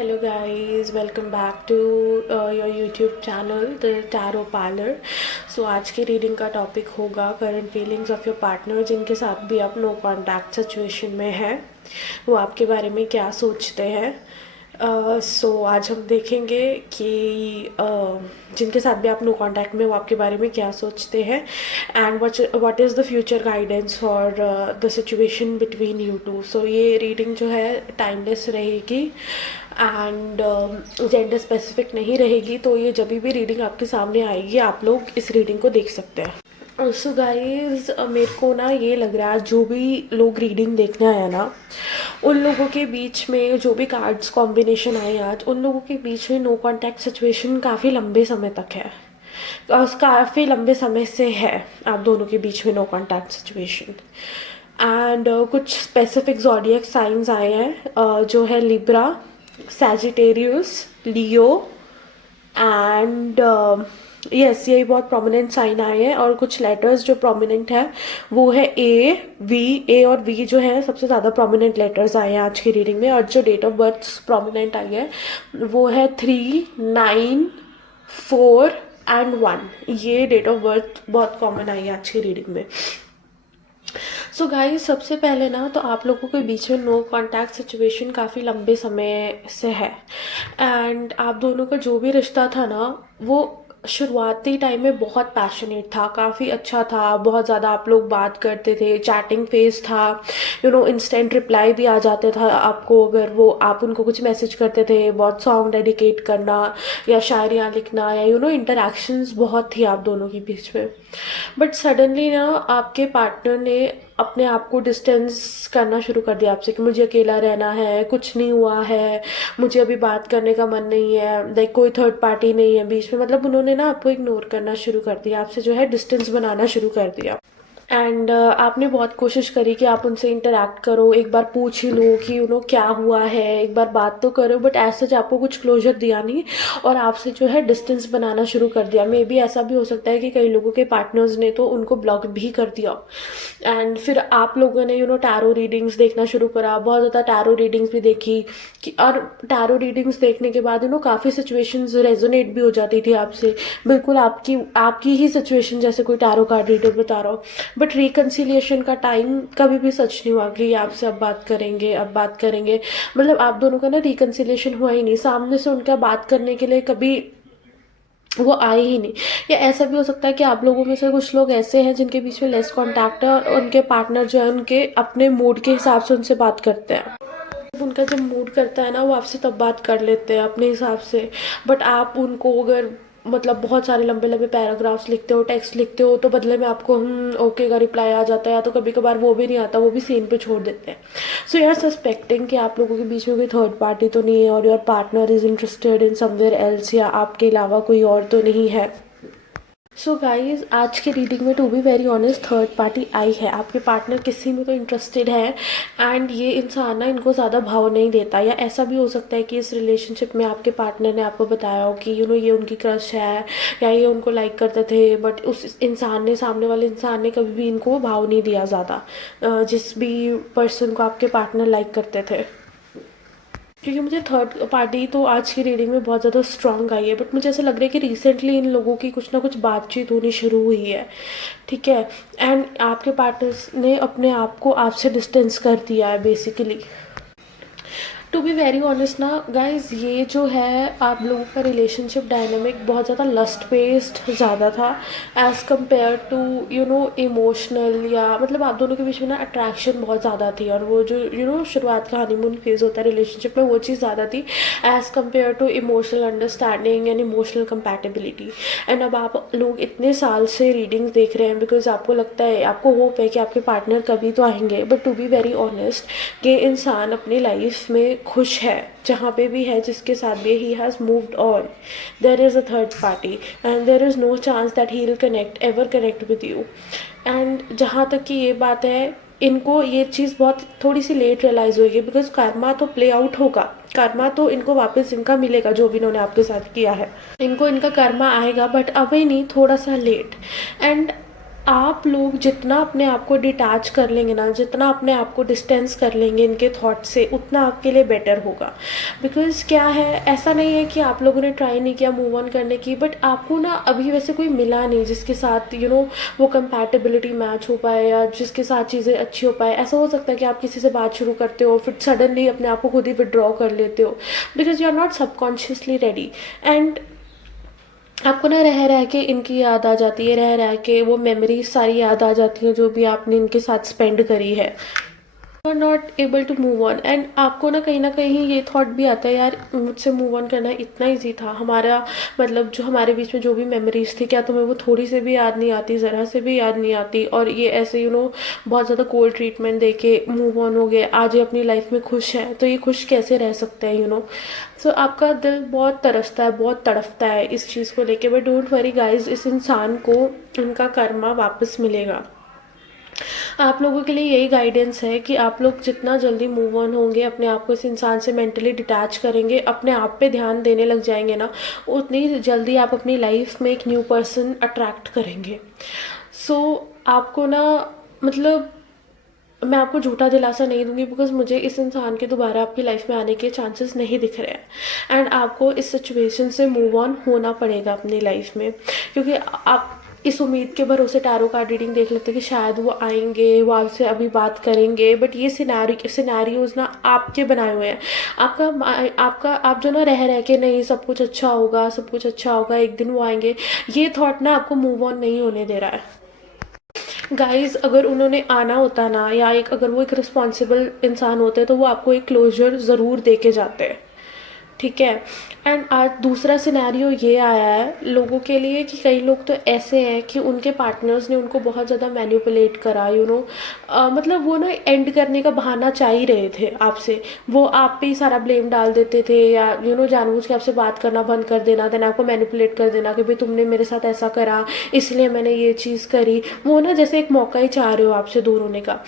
Hello guys, welcome back to your YouTube channel The Tarot Parlor. So आज की reading का topic होगा current feelings of your partner जिनके साथ भी आप नो कॉन्टैक्ट सिचुएशन में हैं, वो आपके बारे में क्या सोचते हैं। आज हम देखेंगे कि जिनके साथ भी आप नो कॉन्टैक्ट में वो आपके बारे में क्या सोचते हैं and what is the future guidance for the situation between you two. So ये रीडिंग जो है टाइमलेस रहेगी एंड जेंडर स्पेसिफिक नहीं रहेगी, तो ये जब भी रीडिंग आपके सामने आएगी आप लोग इस रीडिंग को देख सकते हैं। सो गाइज मेरे को ना ये लग रहा है जो भी लोग रीडिंग देखने आया ना, उन लोगों के बीच में जो भी कार्ड्स कॉम्बिनेशन आए आज, उन लोगों के बीच में नो कॉन्टैक्ट सिचुएशन काफ़ी लंबे समय तक है, काफ़ी लंबे समय से है आप दोनों के बीच में नो कॉन्टैक्ट सिचुएशन। एंड कुछ स्पेसिफिक ज़ोडिएक साइंस आए हैं जो है Libra, Sagittarius, Leo and yes, यही बहुत प्रोमिनेंट साइन आए हैं। और कुछ लेटर्स जो प्रोमिनेंट है वो है ए और वी जो है सबसे ज़्यादा प्रोमिनेंट लेटर्स आए हैं आज की रीडिंग में। और जो डेट ऑफ बर्थ प्रोमिनेंट आई है वो है 3, 9, 4 एंड 1। ये डेट ऑफ बर्थ बहुत कॉमन आई है आज की रीडिंग में। सो गाइस सबसे पहले ना तो आप लोगों के बीच में नो कॉन्टैक्ट सिचुएशन काफ़ी लंबे समय से है एंड आप दोनों का जो भी रिश्ता था ना वो शुरुआती टाइम में बहुत पैशनेट था, काफ़ी अच्छा था, बहुत ज़्यादा आप लोग बात करते थे, चैटिंग फेज था, इंस्टेंट रिप्लाई भी आ जाते था आपको अगर वो आप उनको कुछ मैसेज करते थे, बहुत सॉन्ग डेडिकेट करना या शायरियाँ लिखना या इंटरेक्शंस बहुत थी आप दोनों के बीच में। बट सडनली ना आपके पार्टनर ने अपने आप को डिस्टेंस करना शुरू कर दिया आपसे कि मुझे अकेला रहना है, कुछ नहीं हुआ है, मुझे अभी बात करने का मन नहीं है, लाइक कोई थर्ड पार्टी नहीं है बीच में। मतलब उन्होंने ना आपको इग्नोर करना शुरू कर दिया, आपसे जो है डिस्टेंस बनाना शुरू कर दिया। एंड आपने बहुत कोशिश करी कि आप उनसे इंटरेक्ट करो, एक बार पूछ ही लो कि क्या हुआ है, एक बार बात तो करो, बट ऐसे जो आपको कुछ क्लोजर दिया नहीं और आपसे जो है डिस्टेंस बनाना शुरू कर दिया। मे बी ऐसा भी हो सकता है कि कई लोगों के पार्टनर्स ने तो उनको ब्लॉक भी कर दिया। एंड फिर आप लोगों ने टैरो रीडिंग्स देखना शुरू करा, बहुत ज़्यादा टैरो रीडिंग्स भी देखी कि, और टैरो रीडिंग्स देखने के बाद काफ़ी सिचुएशंस रेजोनेट भी हो जाती थी आपसे, बिल्कुल आपकी ही सिचुएशन जैसे कोई टैरो कार्ड रीडर बता रहा हो। बट रिकन्सिलिएशन का टाइम कभी भी सच नहीं हुआ कि आपसे अब बात करेंगे। मतलब आप दोनों का ना रिकन्सिलिएशन हुआ ही नहीं, सामने से उनका बात करने के लिए कभी वो आए ही नहीं। या ऐसा भी हो सकता है कि आप लोगों में से कुछ लोग ऐसे हैं जिनके बीच में लेस कॉन्टैक्ट है और उनके पार्टनर जो है उनके अपने मूड के हिसाब से उनसे बात करते हैं। उनका जब मूड करता है ना वो आपसे तब बात कर लेते हैं अपने हिसाब से। बट आप उनको अगर मतलब बहुत सारे लंबे लंबे पैराग्राफ्स लिखते हो, टेक्स्ट लिखते हो, तो बदले में आपको ओके का रिप्लाई आ जाता है, या तो कभी कभार वो भी नहीं आता, वो भी सीन पे छोड़ देते हैं। सो यू आर सस्पेक्टिंग कि आप लोगों के बीच में कोई थर्ड पार्टी तो नहीं है और your partner is interested in somewhere else, या आपके अलावा कोई और तो नहीं है। सो गाइज आज की रीडिंग में to be very honest third party आई है, आपके पार्टनर किसी में तो इंटरेस्टेड है एंड ये इंसान ना इनको ज़्यादा भाव नहीं देता। या ऐसा भी हो सकता है कि इस रिलेशनशिप में आपके पार्टनर ने आपको बताया हो कि ये उनकी क्रश है या ये उनको लाइक करते थे, बट उस इंसान ने, सामने वाले इंसान ने कभी भी इनको भाव नहीं दिया ज़्यादा, जिस भी पर्सन को आपके पार्टनर लाइक करते थे। क्योंकि मुझे थर्ड पार्टी तो आज की रीडिंग में बहुत ज़्यादा स्ट्रॉन्ग आई है, बट मुझे ऐसा लग रहा है कि रिसेंटली इन लोगों की कुछ ना कुछ बातचीत होनी शुरू हुई है, ठीक है। एंड आपके पार्टनर्स ने अपने आप को आपसे डिस्टेंस कर दिया है basically. To be very honest ना गाइज, ये जो है आप लोगों का रिलेशनशिप डायनामिक बहुत ज़्यादा लस्ट बेस्ड ज़्यादा था एज़ कम्पेयर टू इमोशनल, या मतलब आप दोनों के बीच में ना अट्रैक्शन बहुत ज़्यादा थी और वो जो शुरुआत का हनीमून फेज होता है रिलेशनशिप में, वो चीज़ ज़्यादा थी as compare to emotional understanding and emotional compatibility. And अब आप लोग इतने साल से रीडिंग्स देख रहे हैं बिकॉज आपको लगता है, आपको होप है कि आपके पार्टनर कभी तो आएंगे, but to be very honest कि इंसान अपनी लाइफ में खुश है जहाँ पे भी है, जिसके साथ भी he has moved on. There is a third party and there is no chance that he will ever connect with you. And जहाँ तक कि ये बात है, इनको ये चीज़ बहुत थोड़ी सी लेट रियलाइज़ होगी बिकॉज कर्मा तो प्ले आउट होगा, कर्मा तो इनको वापस इनका मिलेगा जो भी इन्होंने आपके साथ किया है, इनको इनका कर्मा आएगा, बट अभी नहीं, थोड़ा सा लेट। एंड आप लोग जितना अपने आप को डिटैच कर लेंगे ना, जितना अपने आप को डिस्टेंस कर लेंगे इनके थॉट से, उतना आपके लिए बेटर होगा। बिकॉज़ क्या है, ऐसा नहीं है कि आप लोगों ने ट्राई नहीं किया मूव ऑन करने की, बट आपको ना अभी वैसे कोई मिला नहीं जिसके साथ वो कंपैटिबिलिटी मैच हो पाए या जिसके साथ चीज़ें अच्छी हो पाए। ऐसा हो सकता है कि आप किसी से बात शुरू करते हो, फिर सडनली अपने आप को खुद ही विड्रॉ कर लेते हो, because you are not subconsciously ready. And आपको ना रह रह के इनकी याद आ जाती है, रह रह के वो मेमोरीज सारी याद आ जाती हैं जो भी आपने इनके साथ स्पेंड करी है। You are not able to move on, and आपको ना कहीं ये थॉट भी आता है, यार मुझसे मूव ऑन करना इतना ईजी था, हमारा मतलब जो हमारे बीच में जो भी मेमोरीज थी, क्या तुम्हें वो थोड़ी से भी याद नहीं आती, ज़रा से भी याद नहीं आती? और ये ऐसे बहुत ज़्यादा कोल्ड ट्रीटमेंट दे के मूव ऑन हो गए, आज ये अपनी लाइफ में खुश है, तो ये खुश कैसे रह सकते हैं? सो आपका दिल बहुत तरसता है, बहुत तड़फता है इस चीज़ को लेके, बट डोंट वरी गाइज, इस इंसान को उनका कर्मा वापस मिलेगा। आप लोगों के लिए यही गाइडेंस है कि आप लोग जितना जल्दी मूव ऑन होंगे, अपने आप को इस इंसान से मेंटली डिटैच करेंगे, अपने आप पे ध्यान देने लग जाएंगे ना, उतनी जल्दी आप अपनी लाइफ में एक न्यू पर्सन अट्रैक्ट करेंगे। सो आपको ना, मतलब मैं आपको झूठा दिलासा नहीं दूंगी, बिकॉज मुझे इस इंसान के दोबारा आपकी लाइफ में आने के चांसेस नहीं दिख रहे हैं। एंड आपको इस सिचुएशन से मूव ऑन होना पड़ेगा अपनी लाइफ में, क्योंकि आप इस उम्मीद के भरोसे टैरो कार्ड रीडिंग देख लेते हैं कि शायद वो आएंगे, वो आपसे अभी बात करेंगे, बट ये सिनेरियोज ना आपके बनाए हुए हैं। आपका आप जो ना रह के नहीं सब कुछ अच्छा होगा, सब कुछ अच्छा होगा, एक दिन वो आएंगे, ये थॉट ना आपको मूव ऑन नहीं होने दे रहा है। गाइज, अगर उन्होंने आना होता ना, या अगर वो एक रिस्पॉन्सिबल इंसान होते तो वो आपको एक क्लोजर ज़रूर दे के जाते हैं, ठीक है? एंड आज दूसरा सिनेरियो ये आया है लोगों के लिए कि कई लोग तो ऐसे हैं कि उनके पार्टनर्स ने उनको बहुत ज़्यादा मैनिपुलेट करा, मतलब वो ना एंड करने का बहाना चाह ही रहे थे आपसे, वो आप पे ही सारा ब्लेम डाल देते थे, या जानबूझ के आपसे बात करना बंद कर देना, देन आपको मैनिपुलेट कर देना कि भाई तुमने मेरे साथ ऐसा करा इसलिए मैंने ये चीज़ करी। वो ना जैसे एक मौका ही चाह रहे हो आपसे दूर होने का।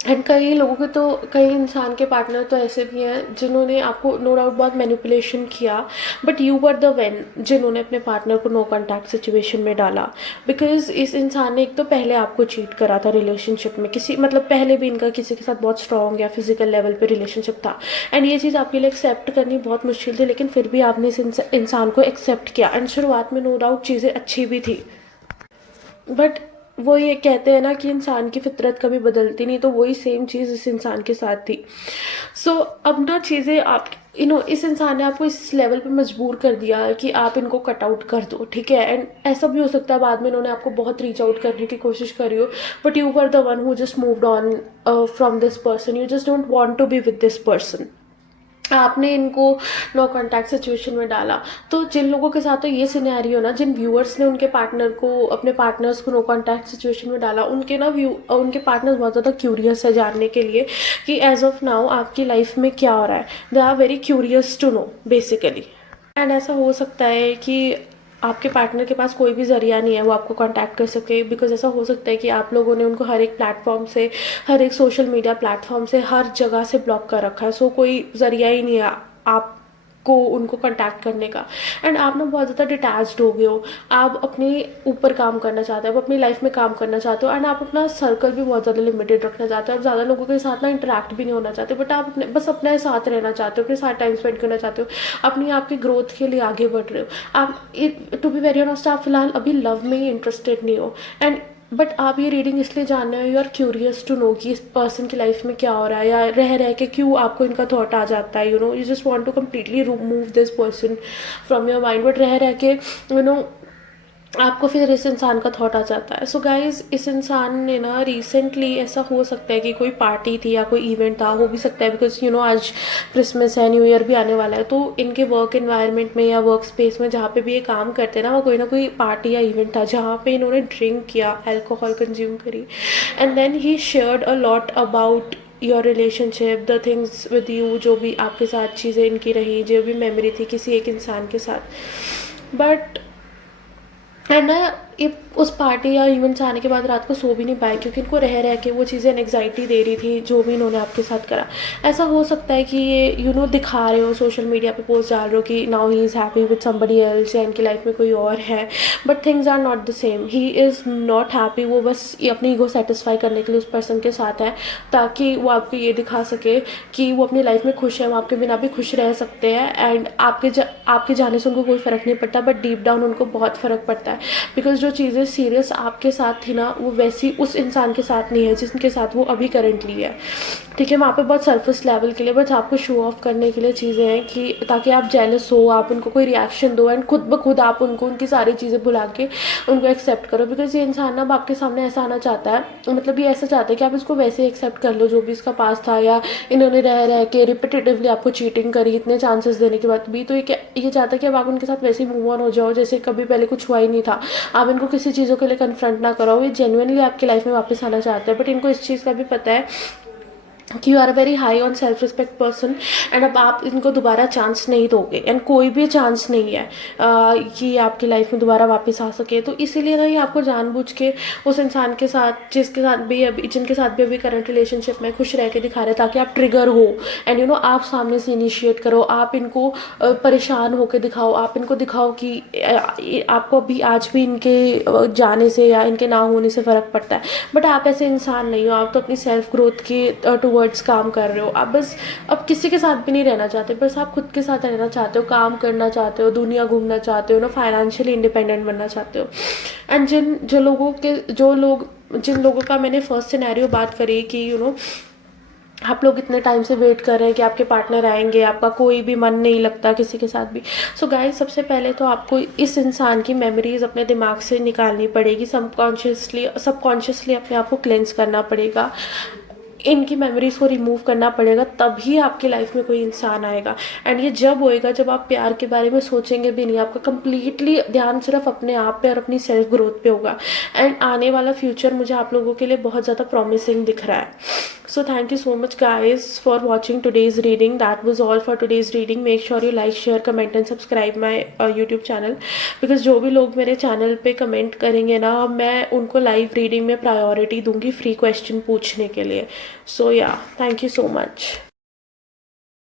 एंड कई लोगों के तो, कई इंसान के पार्टनर तो ऐसे भी हैं जिन्होंने आपको नो डाउट बहुत मैनिपुलेशन किया, but you were the one जिन्होंने अपने पार्टनर को नो कॉन्टैक्ट सिचुएशन में डाला। बिकॉज इस इंसान ने एक तो पहले आपको चीट करा था रिलेशनशिप में, किसी मतलब पहले भी इनका किसी के साथ बहुत स्ट्रॉन्ग या फिजिकल लेवल पे रिलेशनशिप था, एंड ये चीज़ आपके लिए एक्सेप्ट करनी बहुत मुश्किल थी, लेकिन फिर भी आपने इस इंसान को एक्सेप्ट किया। एंड शुरुआत में नो डाउट चीज़ें अच्छी भी थी, बट वो ये कहते हैं ना कि इंसान की फितरत कभी बदलती नहीं, तो वही सेम चीज़ इस इंसान के साथ थी। सो अब ना चीज़ें आप इस इंसान ने आपको इस लेवल पे मजबूर कर दिया है कि आप इनको कट आउट कर दो, ठीक है? एंड ऐसा भी हो सकता है बाद में इन्होंने आपको बहुत रीच आउट करने की कोशिश करी हो, but you were the one who just moved on from this person, you just don't want to be with this person. आपने इनको नो कॉन्टैक्ट सिचुएशन में डाला। तो जिन लोगों के साथ तो ये सिनेरियो ना, जिन व्यूअर्स ने उनके पार्टनर को, अपने पार्टनर्स को नो कॉन्टैक्ट सिचुएशन में डाला, उनके पार्टनर्स बहुत ज़्यादा क्यूरियस है जानने के लिए कि एज ऑफ नाउ आपकी लाइफ में क्या हो रहा है। They are very curious to know basically. And ऐसा हो सकता है कि आपके पार्टनर के पास कोई भी ज़रिया नहीं है वो आपको कांटेक्ट कर सके, बिकॉज ऐसा हो सकता है कि आप लोगों ने उनको हर एक प्लेटफॉर्म से, हर एक सोशल मीडिया प्लेटफॉर्म से, हर जगह से ब्लॉक कर रखा है। सो कोई ज़रिया ही नहीं है आपको उनको कांटेक्ट करने का। एंड आप ना बहुत ज़्यादा डिटैच्ड हो गए हो, आप अपने ऊपर काम करना चाहते हो, आप अपनी लाइफ में काम करना चाहते हो, एंड आप अपना सर्कल भी बहुत ज़्यादा लिमिटेड रखना चाहते हो, आप ज़्यादा लोगों के साथ ना इंटरेक्ट भी नहीं होना चाहते, बट आप बस अपने साथ रहना चाहते हो, अपने साथ टाइम स्पेंड करना चाहते हो, अपनी आपकी ग्रोथ के लिए आगे बढ़ रहे हो आप। टू बी वेरी ऑनेस्ट, आप फिलहाल अभी लव में ही इंटरेस्टेड नहीं हो, एंड बट आप ये रीडिंग इसलिए जानने हो, you are curious to know कि इस पर्सन की लाइफ में क्या हो रहा है, या रह के क्यों आपको इनका थॉट आ जाता है। You just want to completely remove this person from your mind, but रह के आपको फिर इस इंसान का थॉट आ जाता है। सो गाइज, इस इंसान ने ना रिसेंटली, ऐसा हो सकता है कि कोई पार्टी थी या कोई इवेंट था, हो भी सकता है बिकॉज आज क्रिसमस है, न्यू ईयर भी आने वाला है, तो इनके वर्क एनवायरनमेंट में या वर्क स्पेस में जहाँ पे भी ये काम करते हैं ना कोई पार्टी या इवेंट था जहाँ पे इन्होंने ड्रिंक किया, अल्कोहल कंज्यूम करी, and then he shared a lot about your relationship, the things with you, जो भी आपके साथ चीज़ें इनकी रही, जो भी मेमोरी थी किसी एक इंसान के साथ। बट एंड ना उस पार्टी या इवेंट से आने के बाद रात को सो भी नहीं पाए, क्योंकि इनको रह के वो चीज़ें एंग्जाइटी दे रही थी जो भी इन्होंने आपके साथ करा। ऐसा हो सकता है कि ये दिखा रहे हो, सोशल मीडिया पे पोस्ट डाल रहे हो कि now he is happy with somebody else, या इनकी लाइफ में कोई और है, but things are not the same. He is not happy. वो बस ये अपनी ईगो सेटिस्फाई करने के लिए उस पर्सन के साथ है, ताकि वो आपको ये दिखा सके कि वो अपनी लाइफ में खुश है, वो आपके बिना भी खुश रह सकते हैं। एंड आपके जाने से उनको कोई फ़र्क नहीं पड़ता, बट डीप डाउन उनको बहुत फ़र्क पड़ता है, बिकॉज जो चीज़ें सीरियस आपके साथ थी ना, वो वैसी उस इंसान के साथ नहीं है जिसके साथ वो अभी करंटली है। ठीक है, वहाँ पे बहुत सरफेस लेवल के लिए बस आपको शो ऑफ करने के लिए चीज़ें हैं, कि ताकि आप जेलस हो, आप उनको कोई रिएक्शन दो, एंड खुद ब खुद आप उनको उनकी सारी चीज़ें भुला के उनको एक्सेप्ट करो। बिकॉज ये इंसान अब आपके सामने ऐसा आना चाहता है, मतलब ये ऐसा चाहता है कि आप इसको वैसे एक्सेप्ट कर लो जो भी इसका पास था, या इन्होंने रह के रिपीटेटिवली आपको चीटिंग करी इतने चांसेस देने के बाद भी, तो ये चाहता है कि अब आप उनके साथ वैसे ही मूव ऑन हो जाओ जैसे कभी पहले कुछ हुआ ही नहीं था। आप इनको किसी चीज़ों के लिए कन्फ्रंट ना कराओ। ये जेन्युइनली आपकी लाइफ में वापस आना चाहते हैं, बट इनको इस चीज़ का भी पता है कि you are a very high on self respect person, and अब आप इनको दोबारा चांस नहीं दोगे, एंड कोई भी चांस नहीं है कि आपकी लाइफ में दोबारा वापस आ सके। तो इसीलिए ना ये आपको जानबूझ के उस इंसान के साथ जिनके साथ भी अभी करंट रिलेशनशिप में खुश रह के दिखा रहे हैं, ताकि आप ट्रिगर हो, एंड आप सामने से इनिशिएट करो, आप इनको परेशान होकर दिखाओ, आप इनको दिखाओ कि आपको अभी आज भी इनके जाने से या इनके ना होने से फ़र्क पड़ता है। बट आप ऐसे इंसान नहीं हो, आप तो अपनी सेल्फ ग्रोथ के टूवर्ड्स काम कर रहे हो। आप बस अब किसी के साथ भी नहीं रहना चाहते, बस आप खुद के साथ रहना चाहते हो, काम करना चाहते हो, दुनिया घूमना चाहते हो ना, फाइनेंशियली इंडिपेंडेंट बनना चाहते हो। एंड जिन लोगों का मैंने फर्स्ट सिनेरियो बात करी कि आप लोग इतने टाइम से वेट कर रहे हैं कि आपके पार्टनर आएंगे, आपका कोई भी मन नहीं लगता किसी के साथ भी। सो गाइस, सबसे पहले तो आपको इस इंसान की मेमोरीज अपने दिमाग से निकालनी पड़ेगी, सबकॉन्शियसली अपने आप को क्लेंस करना पड़ेगा, इनकी मेमोरीज को रिमूव करना पड़ेगा, तभी आपकी लाइफ में कोई इंसान आएगा। एंड ये जब होएगा जब आप प्यार के बारे में सोचेंगे भी नहीं, आपका कंप्लीटली ध्यान सिर्फ अपने आप पे और अपनी सेल्फ ग्रोथ पे होगा। एंड आने वाला फ्यूचर मुझे आप लोगों के लिए बहुत ज़्यादा प्रॉमिसिंग दिख रहा है। So thank you so much guys for watching today's reading. That was all for today's reading. Make sure you like, share, comment and subscribe my YouTube channel, because जो भी लोग मेरे चैनल पे कमेंट करेंगे ना, मैं उनको लाइव रीडिंग में प्रायोरिटी दूंगी फ्री क्वेश्चन पूछने के लिए। So yeah, thank you so much.